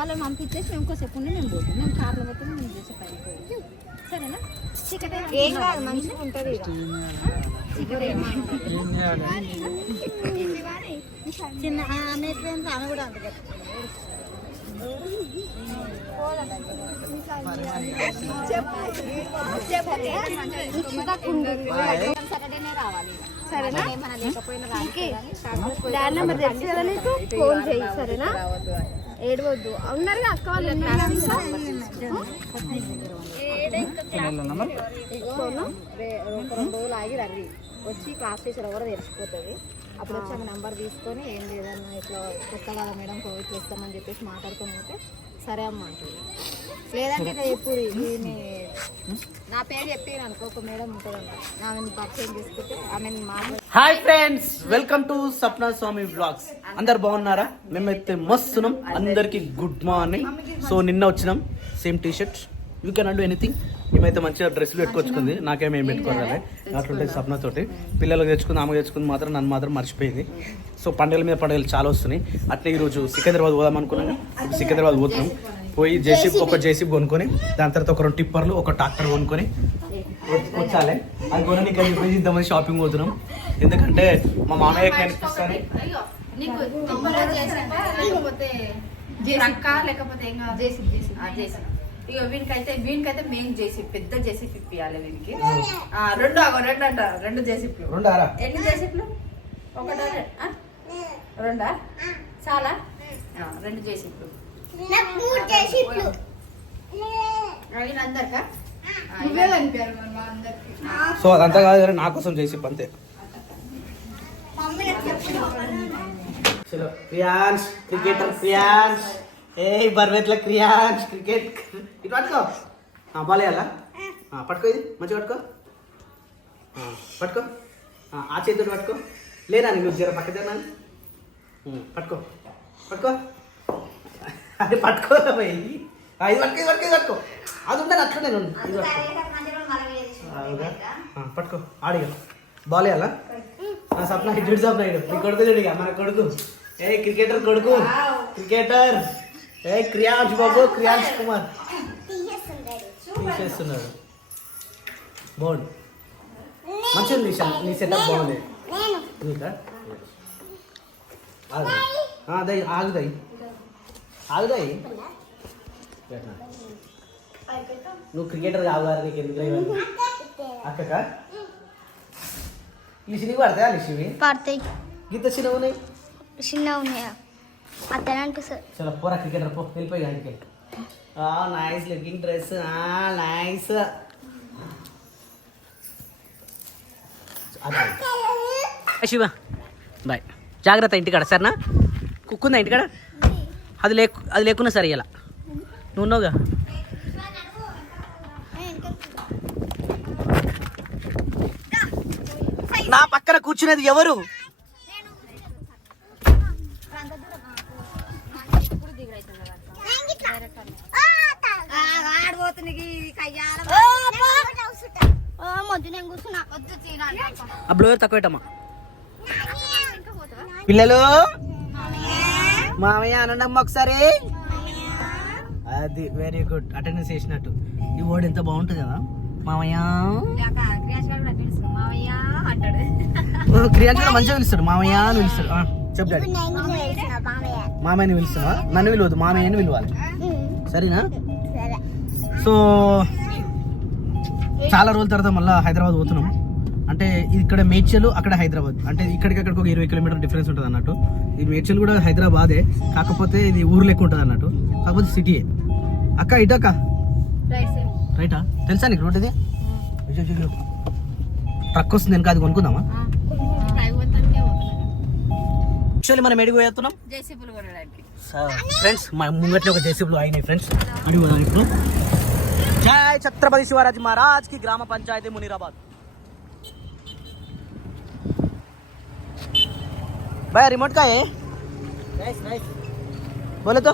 వాళ్ళని పంపించేసి మేము కొంచెంసేపు ఉండి మేము పోతాం. మేము కార్లో పోతే మేము చేసే పని. సరేనా? చీకటి ఏం కాదు మంచిగా ఉంటుంది చిన్న ఆమె ఎట్లయింది ఆమె కూడా అంత సాటర్డేనే రావాలి సరేనా? నెంబర్ తెలుసు కదా నీకు? ఫోన్ చేయి. సరేనా? ఏడవద్దు. ఉన్నారుగా అక్క వాళ్ళు రెండు రోజులు ఆగి రండి. వచ్చి క్లాస్ టీచర్ ఎవరో తెలిసిపోతుంది. అప్పుడు వచ్చి ఆమె నెంబర్ తీసుకొని ఏం లేదన్నా ఇట్లా కొత్తగా మేడం కోవిడ్ ఇస్తామని చెప్పేసి మాట్లాడుకొని ఉంటే సరే అమ్మ అంటుంది. లేదంటే ఎప్పుడు నా పేరు చెప్పాను అనుకో ఒక మేడం ఉంటుందన్నమాట ఆమెను పరిచయం చేసుకుంటే ఆమెను hi friends welcome to Sapna Swamy blogs అందరు బాగున్నారా? మేమైతే మస్తున్నాం అందరికి గుడ్ మార్నింగ్. సో నిన్న వచ్చినాం same T shirt you can do anything మేమైతే మంచిగా డ్రెస్సులు పెట్టుకొచ్చుకుంది. నాకేమేమి పెట్టుకోవాలి. అట్లుంటుంది సప్న తోటి పిల్లలకు తెచ్చుకుంది ఆమె తెచ్చుకుంది మాత్రం నన్ను మాత్రం మర్చిపోయింది. సో పండుగల మీద పండుగలు చాలా వస్తున్నాయి. అట్లే ఈరోజు సికింద్రాబాద్ పోదాం అనుకున్నాను సికింద్రాబాద్ పోతున్నాం. పోయి జేసీబీ ఒక జేసీబీ కొనుక్కొని దాని తర్వాత ఒక రెండు టిప్పర్లు ఒక ట్రాక్టర్ కొనుక్కొని వచ్చాలి. అది కొనని ఇక్కడ చెప్పేసి షాపింగ్ పోతున్నాం. ఎందుకంటే మా మామయ్య కనిపిస్తాను నీకు ఇక వీనికైతే వీనికైతే మేము చేసి పెద్ద చేసి ఇప్పియాలి వీనికి. ఆ, రెండు అగో రెండు అంట రెండు రెండారా ఎన్ని చేసిప్లు ఒకటా ఆ? రెండా? చాలా? ఆ, రెండు చేసిప్లు సో అదంతా కాదు కానీ నా కోసం చేసి అంతే. చలో క్రియాన్స్ క్రికెటర్ క్రియాన్స్ ఏ బర్వెట్ల క్రియాన్స్ క్రికెట్ ఇటు పట్టుకో. ఆ, బాలేయాలా ఆ, పట్టుకో ఇది మంచిగా పట్టుకో. పట్టుకో. ఆ, ఆ చేతితో పట్టుకో. లేదా నువ్వు జర పక్క జర నాని. ఉమ్, పట్టుకో. పట్టుకో. అది పట్టుకో పోయి. ఇది పట్టుకో ఇది పట్టుకో ఇది పట్టుకో. అది ఉండదు అట్లనే ఉండు ఇది పట్టుకో. పట్టుకో ఆడిగా బాల్ వేయాలా? సప్న చూడు సప్న ఇటు. నీ కొడుకు చూడు మన కొడుకు. ఏ క్రికెటర్ కొడుకు. క్రికెటర్. ఏ క్రియాంశ్ బాబు క్రియాంశ్ కుమార్. తీసేస్తున్నాడు. బాగుంది. మంచిగా ఉంది నీ- నీ సెటప్ బాగుంది. నీకా ఆగు. ఆ, దయ్ ఆగుదాయి ఆగుదాయి. నువ్వు క్రికెటర్ కావాలి నీకు ఎందుకు అక్కక? ఈ సినిమా పడతాయా లిషివి పడతాయి. గీత సినిమా ఉన్నాయి? చిన్న ఉన్నాయా? అతను అనిపిస్తుంది చలో పోరా క్రికెటర్ పో వెళ్ళిపోయి ఇంటికి nice looking dress nice Shiva bye. జాగ్రత్త ఇంటికాడ సరేనా? కుక్కుందా ఇంటికాడ? అది లేకు అది లేకున్నా సరే ఇలా. నువ్వు ఉన్నావుగా? నా పక్కన కూర్చునేది ఎవరు? బ్లోయర్ తక్కువ పిల్లలు? మామయ్య అనండమ్మ ఒకసారి. అది వెరీ గుడ్ అటెండెన్స్ చేసినట్టు. ఈ వర్డ్ ఎంత బాగుంటుంది కదా. మామయ్య. క్రియాన్స్ కూడా మంచిగా పిలుస్తాడు. మామయ్య అని పిలుస్తాడు. చెప్పు డాడీ. మామయ్యని పిలుస్తున్నా నన్ను పిలవద్దు. మామయ్యని పిలవాలి. సరేనా? సరే. సో చాలా రోజుల తర్వాత మళ్ళీ హైదరాబాద్ పోతున్నాం. అంటే ఇక్కడ మేడ్చల్ అక్కడ హైదరాబాద్. అంటే ఇక్కడికి అక్కడికి ఒక ఇరవై కిలోమీటర్ డిఫరెన్స్ ఉంటుంది అన్నట్టు. ఈ మేడ్చల్ కూడా హైదరాబాదే కాకపోతే ఇది ఊరు లెక్క ఉంటుంది అన్నట్టు. కాకపోతే సిటీయే. అక్క ఇటు అక్క. రైటా? తెలుసా నీకు రోడ్ ఇది ట్రక్ వస్తుంది వెనక అది కొనుక్కుందామా? యాక్చువల్లీ మనం ఎడిగి పోయేస్తున్నాం? ఫ్రెండ్స్ మా ముంగట్లో ఒక జేసీబీలు అయినాయి ఫ్రెండ్స్. ఇప్పుడు. జై ఛత్రపతి శివరాజ్ మహారాజ్కి గ్రామ పంచాయతీ మునీరాబాద్. भैया रिमोट का है बोले तो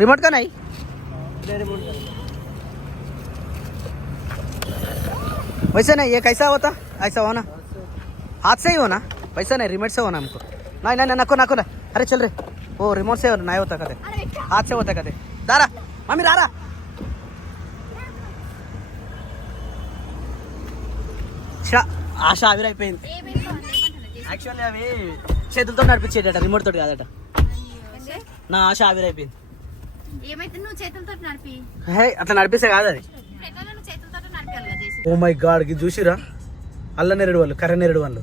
रिमोट का नहीं वैसे नहीं ये कैसा होता ऐसा होना हाथ से ही होना वैसा नहीं रिमोट से होना हमको नहीं नहीं नहीं नको नको ना अरे चल रे ओ रिमोट से नहीं होता कदे हाथ से होता कदे दारा मम्मी रारा ఛ, ఆశ ఆవిరైపోయింది యాక్చువల్లీ అవి చేతులతో నడిపించేటట రిమోట్ తోటి కాదట. నా ఆశ ఆవిరైపోయింది. ఏమైతే నువ్వు చేతులతో నడిపి? అట్లా నడిపిస్తే కాదు అది. ఓ మై గాడ్ ఇది చూసిరా? అల్ల నెరడు వాళ్ళు కర్ర నెరడు వాళ్ళు.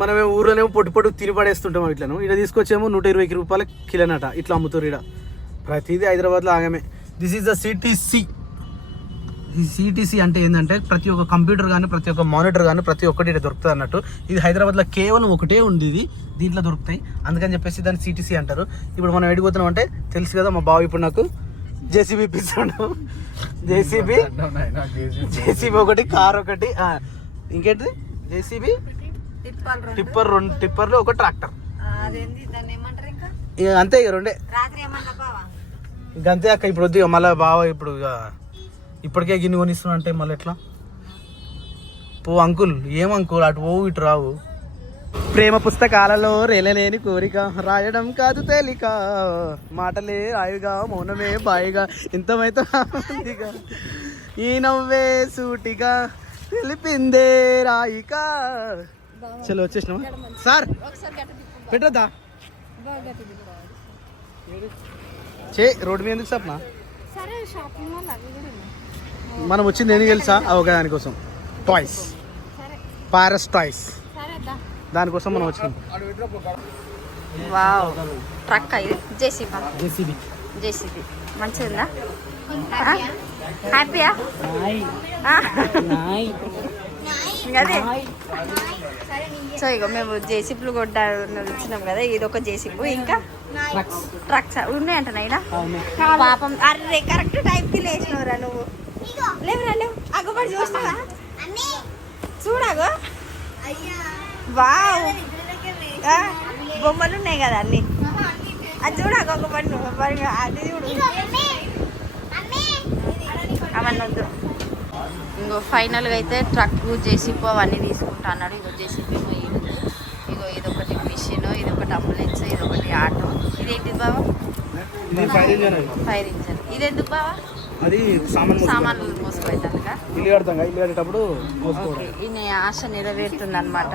మనమే ఊర్లోనేమో పొట్టు పొట్టు తిని పడేస్తుంటాం ఇట్లను. ఇక్కడ తీసుకొచ్చేమో నూట ఇరవై రూపాయల కిలోనట ఇట్లా అమ్ముతారు ఇక్కడ ప్రతిదీ హైదరాబాద్లో ఆగమే. దిస్ ఈజ్ ద సిటీసీ ఈ సిటీసీ అంటే ఏంటంటే ప్రతి ఒక్క కంప్యూటర్ కానీ ప్రతి ఒక్క మానిటర్ కానీ ప్రతి ఒక్కటి ఇక్కడ దొరుకుతుంది అన్నట్టు. ఇది హైదరాబాద్లో కేవలం ఒకటే ఉంది ఇది. దీంట్లో దొరుకుతాయి. అందుకని చెప్పేసి దాన్ని సిటీసీ అంటారు. ఇప్పుడు మనం ఎడిపోతున్నాం అంటే తెలుసు కదా మా బావ ఇప్పుడు నాకు జేసీబీ ఇప్పిస్తాడు. జేసీబీ జేసీబీ ఒకటి కార్ ఒకటి ఇంకేంటిది? జేసీబీ టిప్పర్ రెండు. టిప్పర్లు ఒక ట్రాక్టర్. అంతే ఇక రెండే. అంతే అక్క ఇప్పుడు వద్దు మళ్ళీ బావ ఇప్పుడు ఇక ఇప్పటికే గిన్నె కొనిస్తున్నా అంటే మళ్ళీ ఎట్లా? పో అంకుల్ ఏం అంకుల్? అటు పోవు ఇటు రావు. ప్రేమ పుస్తకాలలో రేలలేని కోరిక రాయడం కాదు తేలిక. మాటలే రాయుగా మౌనమే బాయిగా ఇంతమైతే ఈ నవ్వే సూటిగా తెలిపిందే రాయిక. చలో వచ్చేసినాం సార్ పెట్టద్దా? చే రోడ్డు మీద ఎందుకు సప్న? సరే షాపింగ్ మాల్ అవి కూడా మనం వచ్చింది ఎందుకు తెలుసా? ఒక దానికోసం టాయ్స్ పారస్ టాయ్స్ దానికోసం మనం వచ్చినాం. వావ్. ట్రక్ ఇది. జేసీబీ. జేసీబీ. ఉందా హ్యాపీయా అదే. సో ఇక మేము జేసీబీలు కొట్టా వచ్చినాం కదా ఇది ఒక జేసీబీ. ఇంకా? ట్రక్స్ ఉన్నాయంట నైనా పాపం. అర్రే కరెక్ట్ టైంకి లేచినవురా నువ్వు. లేవురా లేవు. అగ్గబడి చూస్తావా? చూడగో. వావ్. బొమ్మలు ఉన్నాయి కదా అన్ని. అది చూడగ ఒక పని అది చూడు. అవన్నీ వద్దు. ఇంకో ఫైనల్గా అయితే ట్రక్ జేసీపీ అవన్నీ తీసుకుంటా అన్నాడు. ఇగో జేసీపీ ఇగో ఇదొకటి మిషన్ ఇదొకటి అంబులెన్స్ ఇదొకటి ఆటో. ఇదేంటి బావా? ఇది. ఫైర్ ఇంజన్ ఇది ఎందుకు బావా? అది సామాన్ సామాన్లు మోసుకుపోయేదానికా? ఇల్లు కడతాం కదా, ఇల్లు కట్టేటప్పుడు మోసుకోవడం. ఈయన ఆశ నెరవేరుతుంది అనమాట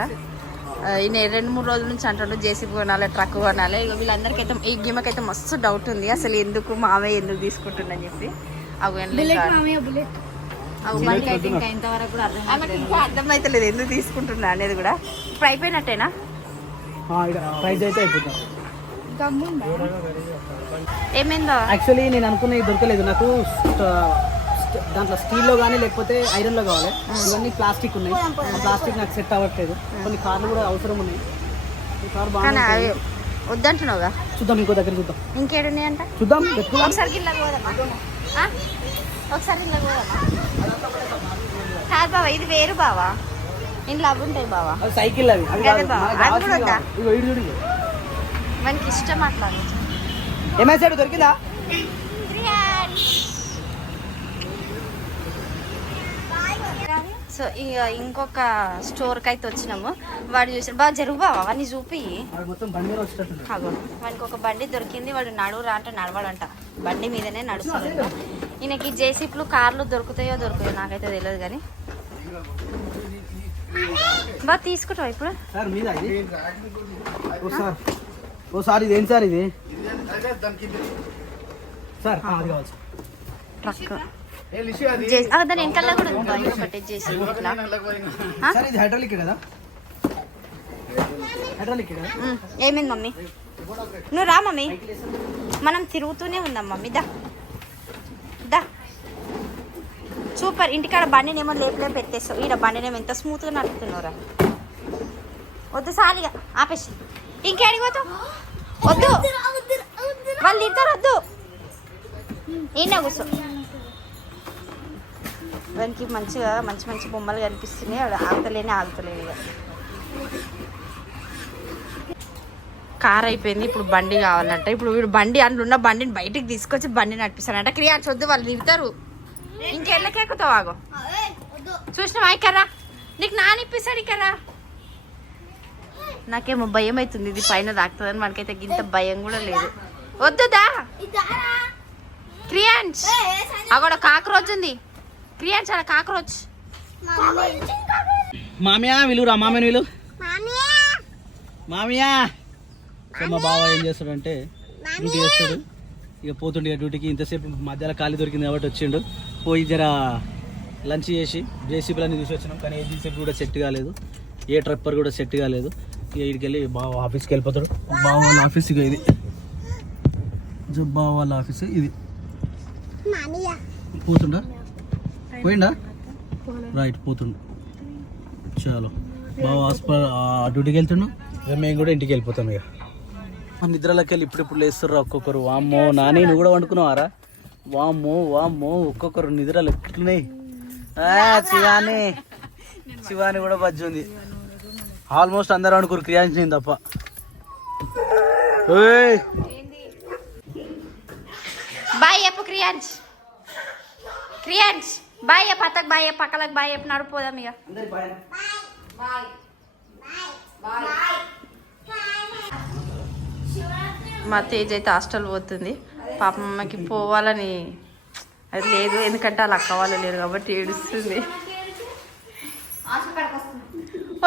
ఈయన రెండు మూడు రోజుల నుంచి అంటాడు జేసీబీ కొనాలి ట్రక్ కొనాలి. ఇక వీళ్ళందరికైతే ఈ గిమ్మకైతే మస్తు డౌట్ ఉంది. అసలు ఎందుకు మావయ్య ఎందుకు తీసుకుంటుందని చెప్పి. అవి అయితే ఇంకా ఇంతవరకు కూడా అర్థం ఆమెకు ఇంకా అర్థమైతలేదు ఎందుకు తీసుకుంటున్నా అనేది కూడా. ఇప్పుడు అయిపోయినట్టేనా? ప్రైజ్ అయితే అయిపోతాం ఏమైందో? యాక్చువల్లీ నేను అనుకున్నది దొరకలేదు. నాకు దాంట్లో స్టీల్లో కానీ లేకపోతే ఐరన్లో కావాలి. ఇవన్నీ ప్లాస్టిక్ ఉన్నాయి. ప్లాస్టిక్ నాకు సెట్ అవ్వట్లేదు. కొన్ని కార్లు కూడా అవసరం ఉన్నాయి. కార్ బాగా వద్దంటున్నావుగా? చూద్దాం ఇంకో దగ్గర చూద్దాం. ఇంకేడున్నాయంట చూద్దాం ఒకసారి? ఒకసారి కాదు బావా ఇది వేరు బావా. ఇంట్లో అవి ఉంటాయి బావా. సైకిల్ అవి. మనకి ఇష్టం అట్లా ఏమైనా దొరికిందా? సో ఇక ఇంకొక స్టోర్కి అయితే వచ్చినాము. వాడు చూసి బాగా జరుగు బావా అవన్నీ చూపి. వానికి ఒక బండి దొరికింది వాడు నడువురా అంటే నడవాడంట బండి మీదనే నడుస్తాడు ఈయనకి జేసీప్లు కార్లు దొరుకుతాయో దొరుకుతాయో నాకైతే తెలియదు కానీ. బాగా తీసుకుంటావు ఇప్పుడు? సార్ మీద ఇది? ఓ సార్ ఇది? సార్ అది కావాలి. ట్రక్. జే- ఆ, దాని వెనకాల కూడా ఉందా? ఇంకొకటి జేసీ ఇట్లా ఆ? సార్ ఇది హైడ్రాలిక్ కదా? హైడ్రాలిక్ కదా? ఉమ్, ఏమైంది మమ్మీ? నువ్వు రా మమ్మీ. మనం తిరుగుతూనే ఉందాం మమ్మీ దా. దా. సూపర్ ఇంటికాడ బండినేమో లేపులే పెట్టేస్తావు ఈడ బండినేమో ఎంత స్మూత్గా నడుపుతున్నావురా. వద్దు సాలిగా ఆపేసి. ఇంకేడికి పోతావు? వద్దు. వాళ్ళు తింటారు వద్దు ఈయన కూర్చో. వానికి మంచిగా మంచి మంచి బొమ్మలు కనిపిస్తున్నాయి. ఆవిడ ఆగుతలేనే ఆగుతలేదు కార్ అయిపోయింది. ఇప్పుడు బండి కావాలంట. ఇప్పుడు వీడు బండి అందులో ఉన్న బండిని బయటికి తీసుకొచ్చి బండి నడిపిస్తానంట క్రియా చూద్దు వాళ్ళు తిడతారు. ఇంకెళ్ళకెక్కుతావు ఆగో. చూసినావా ఇక్కరా నీకు నానిప్పిస్తాడు ఇక్కరా నాకేమో భయం అవుతుంది ఇది పైన తాకుతుందని మనకైతే ఇంత భయం కూడా లేదు. వద్దుదా? క్రియాన్స్ అక్కడ కాక్రోచ్ ఉంది. క్రియాన్స్ అక్కడ కాక్రోచ్. మామియా విలువరా మామయ్య విలు మామియా సో మా బావ ఏం చేస్తాడంటే డ్యూటీ చేస్తాడు ఇక పోతుండే ఇక డ్యూటీకి. ఇంతసేపు మధ్యలో ఖాళీ దొరికింది కాబట్టి వచ్చిండు. పోయి జర లంచ్ చేసి జేసీబీలన్నీ చూసి వచ్చినాం. కానీ ఏ జేసీబీ కూడా సెట్ కాలేదు. ఏ ట్రప్పర్ కూడా సెట్ కాలేదు. ఇక ఇక్కడికి వెళ్ళి బావ ఆఫీస్కి వెళ్ళిపోతాడు. బావ వాళ్ళ ఆఫీస్ ఇక ఇది. జో బావ వాళ్ళ ఆఫీస్ ఇది. పోతుండా? పోయిండా? రైట్ పోతుండు. చాలు. బావ హాస్పిటల్ డ్యూటీకి వెళ్తుండు? ఇక మేము కూడా ఇంటికి వెళ్ళిపోతాం ఇక. మా నిద్రలోకి వెళ్ళి ఇప్పుడు ఇప్పుడు లేస్తారు ఒక్కొక్కరు? వామ్మో నాని నువ్వు కూడా వండుకున్నావారా? వామ్మో వామ్మో ఒక్కొక్కరు నిద్రలు ఎట్లున్నాయి? ఆ, శివాని. శివాని కూడా బజ్జి ఉంది. ఆల్మోస్ట్ అందరూ అనుకోరు క్రియాంశం తప్ప. ఓయ్ బాయ్ చెప్పు క్రియాన్స్ క్రియాన్స్ బాయ్ చెప్పు అత్తకు బాయ్ చెప్పు పక్కలకు బాయ్ చెప్పు నడిపోదాం ఇక. మా తేజ్ అయితే హాస్టల్ పోతుంది. పాప అమ్మకి పోవాలని అది లేదు. ఎందుకంటే వాళ్ళ అక్క వాళ్ళు లేరు కాబట్టి ఏడుస్తుంది.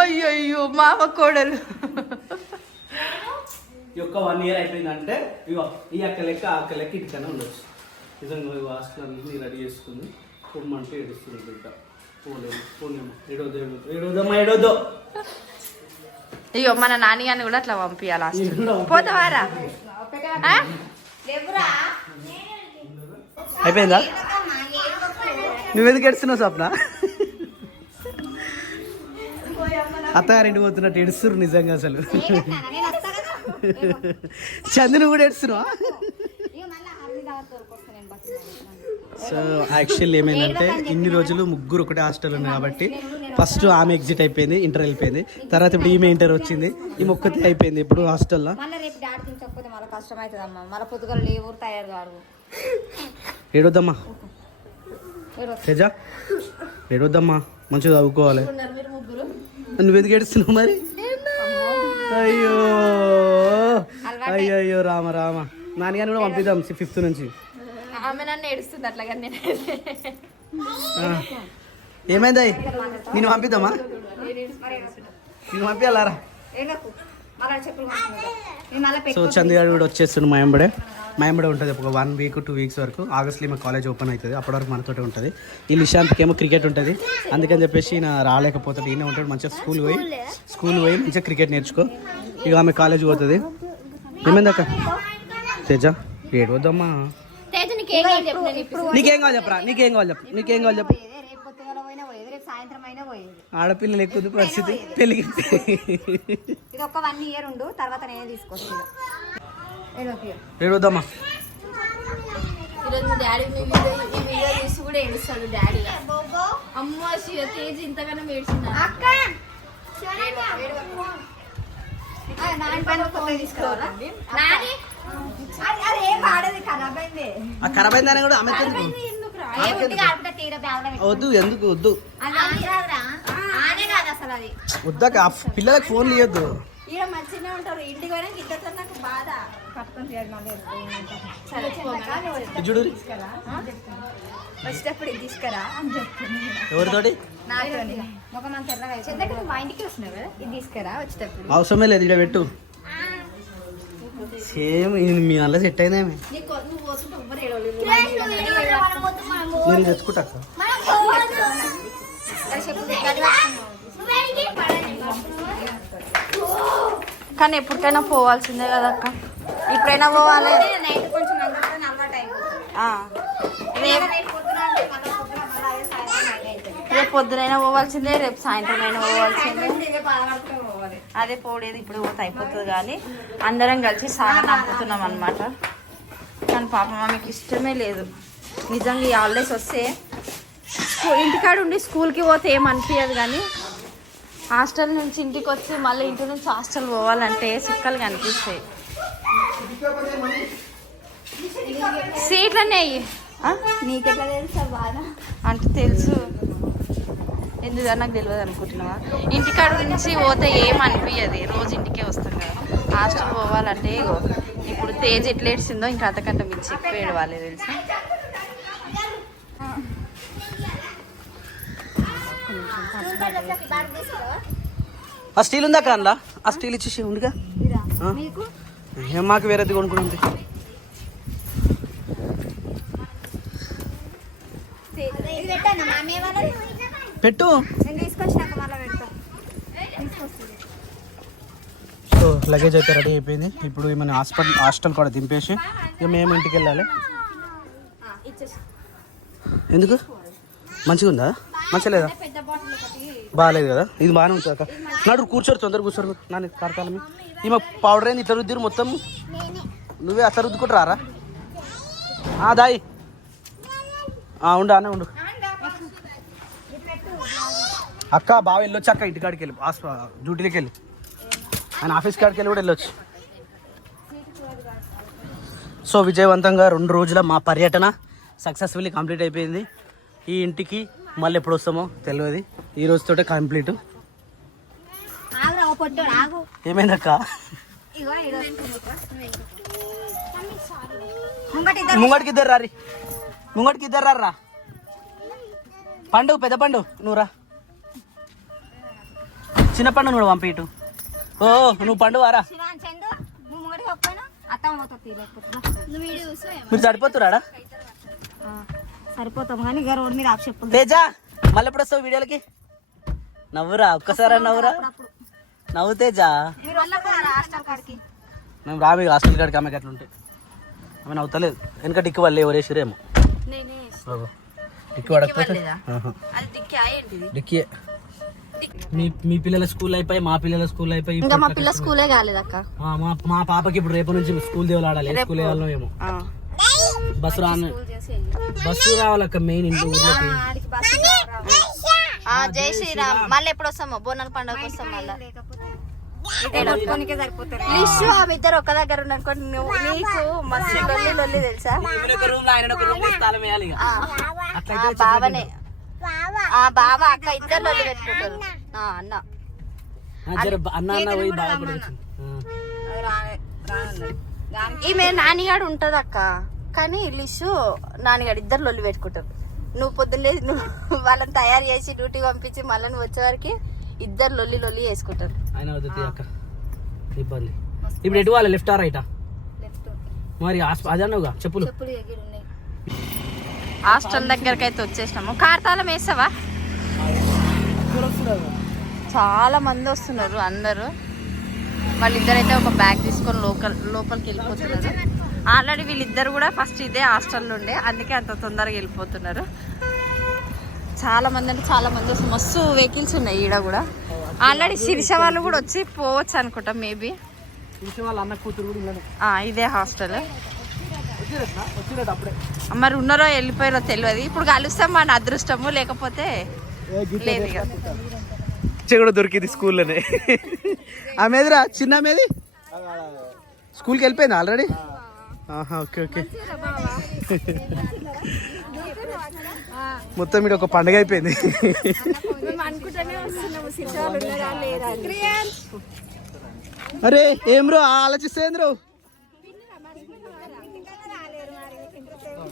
అయ్యో అయ్యో మామ కోడలు. ఈ యొక్క వన్ ఇయర్ అయిపోయిందంటే ఇగో ఈ అక్క లెక్క ఆ అక్క లెక్క ఇటుకనే ఉండొచ్చు. నిజంగా హాస్టల్ రెడీ చేసుకుంది పొమ్మంటే ఏడుస్తుంది బిడ్డ. పోలేదు పోలేము. ఏడోదో ఏడోదో ఏడోదమ్మా ఏడోదో. అయ్యో మన నాని అని కూడా అట్లా పంపించాలి పోతావారా? అయిపోయిందా? నువ్వెందుకు ఏడుస్తున్నావు స్వప్న? అత్తగారింటి పోతున్నట్టు ఏడుస్తున్నారు నిజంగా అసలు చందును కూడా ఏడుస్తున్నావా? సో యాక్చువల్ ఏమైందంటే ఇన్ని రోజులు ముగ్గురు ఒకటే హాస్టల్ ఉన్నాయి కాబట్టి ఫస్ట్ ఆమె ఎగ్జిట్ అయిపోయింది ఇంటర్ వెళ్ళిపోయింది. తర్వాత ఇప్పుడు ఈమె ఇంటర్ వచ్చింది ఈ మొక్కతే అయిపోయింది ఇప్పుడు హాస్టల్లో. ఏడొద్దమ్మా. తేజ ఏడొద్దమ్మా. మంచిగా చదువుకోవాలి. ముగ్గురు? నువ్వెందుకు ఏడుస్తున్నావు మరి? అయ్యో అయ్యో రామ రామ నాన్నగారిని కూడా పంపిద్దాం ఫిఫ్త్ నుంచి. ఆమె నన్ను ఏడుస్తుంది అట్లాగా నేను. ఏమైంది నేను పంపిద్దామా? నేను పంపించాలారా సో చందీగఢ్ కూడా వచ్చేస్తుంది మా ఎంబడే మా ఎంబడే ఉంటుంది ఒక వన్ వీక్ టూ వీక్స్ వరకు. ఆగస్ట్లో మా కాలేజ్ ఓపెన్ అవుతుంది. అప్పటి వరకు మనతోటే ఉంటుంది. ఈ నిశాంత్కి ఏమో క్రికెట్ ఉంటుంది. అందుకని చెప్పేసి ఈయన రాలేకపోతాడు ఈయన ఉంటాడు మంచిగా స్కూల్ పోయి. స్కూల్ పోయి మంచిగా క్రికెట్ నేర్చుకో. ఇక ఆమె కాలేజ్ పోతుంది. ఏమైంది అక్క? తేజ? ఏడవద్దమ్మా తేజ నీకేం కావాలి చెప్పరా? నీకేం కావాలి చెప్పు? నీకేం కావాలి చెప్పు? పోయేదే రేపు పొద్దుగల పోయినా పోయేది రేపు సాయంత్రం అయినా పోయేది. ఆడపిల్లలు ఎక్కువ పరిస్థితి పెళ్ళికి ఇది ఒక వన్ ఇయర్ ఉండు తర్వాత నేనే తీసుకొస్తాను ఏడవద్దమ్మా ఈరోజు డాడీ మీ వీడియో ఈ వీడియో చూసి కూడా ఏడుస్తాడు డాడీ. అమ్మ శివ తేజ్ ఇంతగానో ఏడ్చిందా? అక్క! నాని పైన కొత్త తీసుకురావాలా? నాని? ఆ ఖరాబ్ అయిందని కూడా ఆమె. వద్దు ఎందుకు వద్దు? అది ఆనే కాదురా ఆనే కాదు అసలు అది. వద్దాక ఆ పిల్లలకు ఫోన్లు ఇవ్వద్దు ఈడ మంచిగానే ఉంటారు. ఇంటికి పోయినా ఇద్దరితో నాకు బాధ. పట్టుకొని చూడు. వచ్చేటప్పుడు ఇది తీసుకురా? అని చెప్తుంది. ఎవరితోటి? ఎర్రగా మా ఇంటికి వస్తున్నావు కదా? ఇది తీసుకురా వచ్చేటప్పుడు. అవసరమే లేదు ఇక్కడ పెట్టు. సేమ్ మీ అల్ల సెట్ అయినా నేను తెచ్చుకుంటా. కానీ ఎప్పటికైనా పోవాల్సిందే కదా అక్క. ఇప్పుడైనా పోవాలి. రేపు పొద్దునైనా పోవాల్సిందే రేపు సాయంత్రం అయినా పోవాల్సిందే. అదే పోడేది ఇప్పుడు పోతే అయిపోతుంది కానీ అందరం కలిసి సాగా నమ్ముతున్నాం అనమాట కానీ పాపం ఆమెకి ఇష్టమే లేదు. నిజంగా ఈ హాలిడేస్ వస్తే ఇంటికాడ ఉండి స్కూల్కి పోతే ఏం అనిపించదు కానీ హాస్టల్ నుంచి ఇంటికి వచ్చి మళ్ళీ ఇంటి నుంచి హాస్టల్ పోవాలంటే సుక్కలు కనిపిస్తాయి సీట్లనే అయ్యి నీకెట్లా తెలుసా అంటే తెలుసు. ఎందుకు నాకు తెలియదు అనుకుంటున్నావా? ఇంటికాడ నుంచి పోతే ఏం అనిపించదు రోజు ఇంటికే వస్తాం కదా. హాస్టల్ పోవాలంటే ఇప్పుడు తేజ్ ఎట్లా ఏడ్చిందో ఇంకా అంతకంటే మించి ఎక్కువ ఏడవాలి తెలుసా? ఆ స్టీల్ ఉందా కాన్లా ఆ స్టీల్ ఇచ్చేసి ఉందిగా? మీకు వేరేది కొనుక్కుంది పెట్టాను పెట్టు. సో లగేజ్ అయితే రెడీ అయిపోయింది. ఇప్పుడు మన హాస్పిటల్ హాస్టల్ కూడా దింపేసి ఇక మేము ఇంటికి వెళ్ళాలి. ఎందుకు? మంచిగా ఉందా? మంచిగా లేదా? బాగాలేదు కదా? ఇది బాగానే ఉంటుంది అక్క? నడు కూర్చోరు తొందర కూర్చోరు. నాన్న కడతాలి ఈమె పౌడర్ అయింది ఇట్లా రుద్దిరు మొత్తం? నువ్వే అట్లా రుద్దుకుంటారా ఆ దాయి. ఉండు అన్న ఉండు. అక్క బాగా వెళ్ళొచ్చు అక్క ఇంటికాడికి వెళ్ళి. హాస్ప డ్యూటీకి వెళ్ళి. ఆయన ఆఫీస్ కాడికి వెళ్ళి కూడా వెళ్ళొచ్చు. సో విజయవంతంగా రెండు రోజుల మా పర్యటన సక్సెస్ఫుల్లీ కంప్లీట్ అయిపోయింది. ఈ ఇంటికి మళ్ళీ ఎప్పుడు వస్తామో తెలియదు. ఈ రోజుతోటే కంప్లీట్. ఏమైందక్క? ఇగో ఈడ ముంగటి ఇద్దరు ముంగడికి ఇద్దరు రారి. ముంగడికి ఇద్దరు రారా? పండు పెద్ద పండు నువ్వు రా. చిన్న పండు నువ్వు పంపి ఇటు. ఓ నువ్వు పండు వారా. మీరు సరిపోతురాడా సరిపోతాం కానీ ఇక రోడ్ మీద ఆఫ్ చెప్పులు తేజా మళ్ళీ ఎప్పుడు వస్తావు వీడియోలకి? నవ్వురా ఒక్కసారి నవ్వురా. నవ్వు తేజా. మేము రామి హాస్టల్ కాడికి ఆమెకి అట్లా ఉంటాయి ఆమె నవ్వుతలేదు. వెనక టిక్కి వాళ్ళు ఎవరేసిరేమో నేనే టిక్కి పడకపోతే? డిక్కీ మీ మీ పిల్లల స్కూల్ అయిపోయి మా పిల్లల స్కూల్ అయిపోయి ఇంకా మా పిల్ల స్కూలే కాలేదక్క. ఆ, మా మా పాపకి ఇప్పుడు రేపు నుంచి స్కూల్ దేవాలాడాలి స్కూల్ వేయాలో ఏమో. బస్సు రాను బస్సు రావాలక్క మెయిన్ ఇంటి ఊర్లోకి. ఆడికి బస్సు జై శ్రీరామ్. మళ్ళీ ఎప్పుడు వస్తామో? బోనాల పండుగ వస్తాం మళ్ళీ? లిషు ఇద్దరు ఒక దగ్గర నువ్వు నీకు మస్తు లొల్లి లొల్లి తెలుసా? రూమ్లో ఆయన ఒక రూమ్లో తాళం వేయాలి ఇక. బావ. అక్క ఇద్దరు లొల్లి పెట్టుకుంటారు ఆ, అన్న. పోయి. ఈమె నానిగాడు ఉంటది అక్క కానీ లిషు నానిగాడు ఇద్దరు లొల్లి పెట్టుకుంటారు. నువ్వు పొద్దున్నే నువ్వు వాళ్ళని తయారు చేసి డ్యూటీ పంపించి మళ్ళీ నువ్వు వచ్చే వరకు ఇద్దరు లొల్లి లొల్లి చేసుకుంటారు. ఇబ్బంది ఇప్పుడు ఎటు వాళ్ళు లెఫ్ట్ ఆ రైటా మరి అదే అన్నావుగా చెప్పులు. హాస్టల్ దగ్గరికి అయితే వచ్చేసినాము. కార్తాలం వేసావా? చాలా మంది వస్తున్నారు అందరూ. వాళ్ళిద్దరైతే ఒక బ్యాగ్ తీసుకొని లోకల్ లోపలికి వెళ్ళిపోతున్నారు. ఆల్రెడీ వీళ్ళిద్దరు కూడా ఫస్ట్ ఇదే హాస్టల్లో ఉండే అందుకే అంత తొందరగా వెళ్ళిపోతున్నారు. చాలా మంది అంటే చాలా మంది వస్తారు మస్తు వెహికల్స్ ఉన్నాయి ఈడ కూడా. ఆల్రెడీ శిరీష వాళ్ళు కూడా వచ్చి పోవచ్చు అనుకుంటా మేబీ ఇదే హాస్టల్. మరి ఉన్నారో వెళ్ళిపోయారో తెలియదు ఇప్పుడు కలుస్తాం మన అదృష్టము లేకపోతే లేదు ఇక. కూడా దొరికింది స్కూల్లోనే. ఆమె ఎదురా చిన్న ఆమెది స్కూల్కి వెళ్ళిపోయింది ఆల్రెడీ ఆహా ఓకే ఓకే. మొత్తం మీరు ఒక పండగ అయిపోయింది. అరే ఏం రో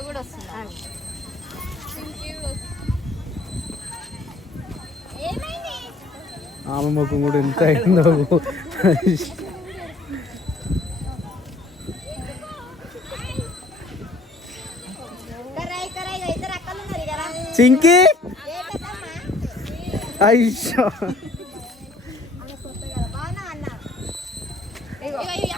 కూడా ఆమె ముఖం కూడా ఎంత అయిందో. చింకి! అయ్యో బాగున్నా అన్న ఇగో ఈ అక్క ఇద్దరు ఈ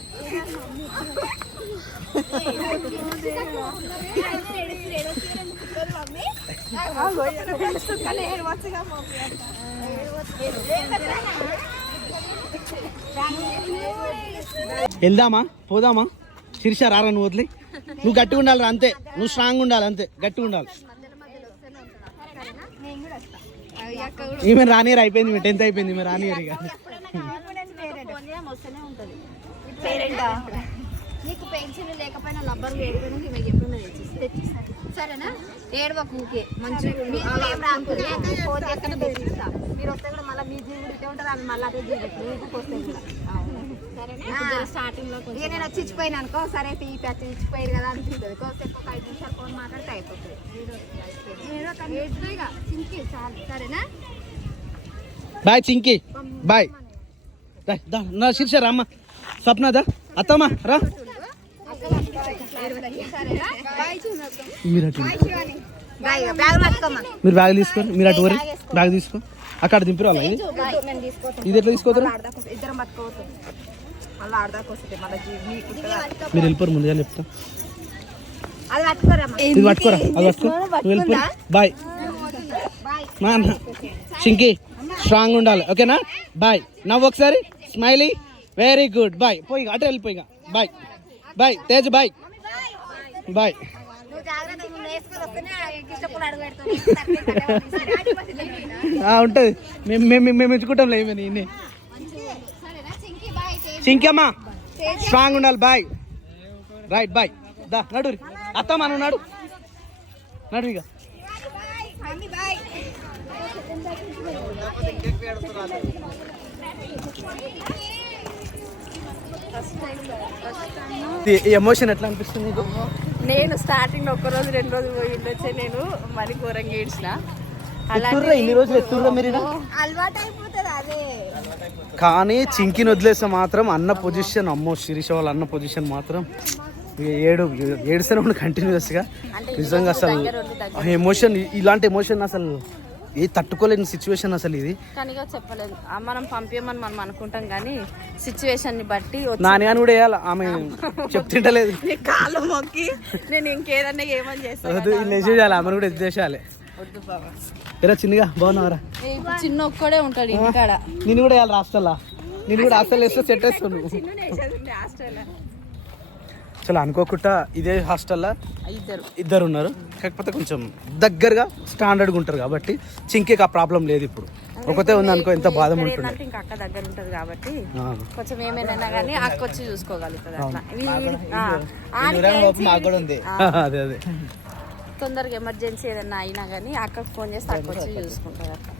వెళ్దామా? పోదామా? శిరిష రారా నువ్వు వదిలి. నువ్వు గట్టిగా ఉండాలి అంతే. నువ్వు స్ట్రాంగ్ ఉండాలి అంతే. గట్టిగా ఉండాలి. ఈమె రానియర్ అయిపోయింది టెన్త్ అయిపోయింది మీరు రానియర్ ఇక. నీకు పెన్సిల్ లేకపోయినా లబ్బర్ లేకపోయినా తెచ్చిస్తాను సరేనా? ఏడవకు ఊకే మంచిగా మీరు వస్తే కూడా మళ్ళీ మీ జీవుడు ఇటే ఉంటుంది అది మళ్ళీ అదే ఇక నేను వచ్చి ఇచ్చిపోయినా అనుకో సరే తీ పెట్టి ఇచ్చిపోయారు కదా అనిపిస్తుంది. కోస్తే ఒక ఐదు నిమిషాలు ఫోన్ మాట్లాడితే అయిపోతుంది. సరేనా? బాయ్ చింకి. బాయ్. నా శిర్ష రామ్మ స్వప్న దా అత్తమ్మా రా. మీరు అటు బ్యాగ్ మీరు బ్యాగ్ తీసుకోరు మీరు అటు వరి బ్యాగ్ తీసుకో. అక్కడ దింపిరు వాళ్ళ ఇది. ఎట్లా తీసుకోతారు మీరు వెళ్ళిపోరు ముందుగా చెప్తా. ఇది పట్టుకోరా అది పట్టుకో. నువ్వు బాయ్. మా అన్న చింకి. స్ట్రాంగ్ ఉండాలి. ఓకేనా? బాయ్. నవ్వు ఒకసారి. స్మైలీ. Very good. బాయ్. పోయి అటు వెళ్ళిపోయి bye. Bye. Tej bye. Bye. ఉంటుంది. మేము మేము మేము ఎంచుకుంటాం లేమే నేనే సరేనా స్ట్రాంగ్ ఉండాలి. బాయ్. Right bye. దా నడు అత్తమ్మా నువ్వు నడు. నడు ఇక మమ్మీ బాయ్ ఈ ఎమోషన్ ఎట్లా అనిపిస్తుంది నేను స్టార్టింగ్లో ఒక్క రోజు రెండు రోజులు పోయి ఉండొచ్చే నేను మరి ఘోరంగా ఏడ్చిన. కానీ చింకిని వదిలేస్తే మాత్రం అన్న పొజిషన్ అమ్మో శిరీష వాళ్ళ అన్న పొజిషన్ మాత్రం ఏడు ఏడుస్తూనే ఉండి కంటిన్యూస్గా నిజంగా అసలు ఎమోషన్ ఇలాంటి ఎమోషన్ అసలు ఏ తట్టుకోలేని సిచ్యువేషన్ అసలు ఇది. కానీ ఇక చెప్పలేదు. ఆ మనం పంపించమని మనం అనుకుంటాం కానీ సిచ్యువేషన్ని బట్టి వచ్చి- నాని అని కూడా వేయాలి? ఆమె చెప్తుంటలేదు. నీ కాళ్ళు మొక్కి నేను ఇంకేదన్నా ఏమని చేస్తాను వద్దు వీళ్ళు వేసేయాలి ఆమెను కూడా ఎత్తేసేయాలి వద్దు బాబా. ఎరా చిన్నగా బాగున్నావరా? ఏ, ఇప్పుడు చిన్న ఒక్కడే ఉంటాడు ఇంటికాడ. నేను కూడా వేయాలి హాస్టల్లా. నేను కూడా హాస్టల్ వేస్తే సెట్ వేస్తాను చిన్న అసలు అనుకోకుండా ఇదే హాస్టల్లో ఇద్దరు. ఇద్దరు ఉన్నారు కాకపోతే కొంచెం దగ్గరగా స్టాండర్డ్గా ఉంటారు కాబట్టి చింకేకి ఆ ప్రాబ్లం లేదు ఇప్పుడు. ఒకతే ఉంది అనుకో ఎంత బాధ ఏంటంటే ఇంకా అక్క దగ్గర ఉంటది కాబట్టి. కొంచెం ఏమైనా కానీ అక్క వచ్చి చూసుకోగలుగుతుంది అదే అదే. తొందరగా ఎమర్జెన్సీ ఏదైనా అయినా కానీ అక్కకు ఫోన్ చేస్తే అక్క వచ్చి చూసుకుంటుంది అట్లా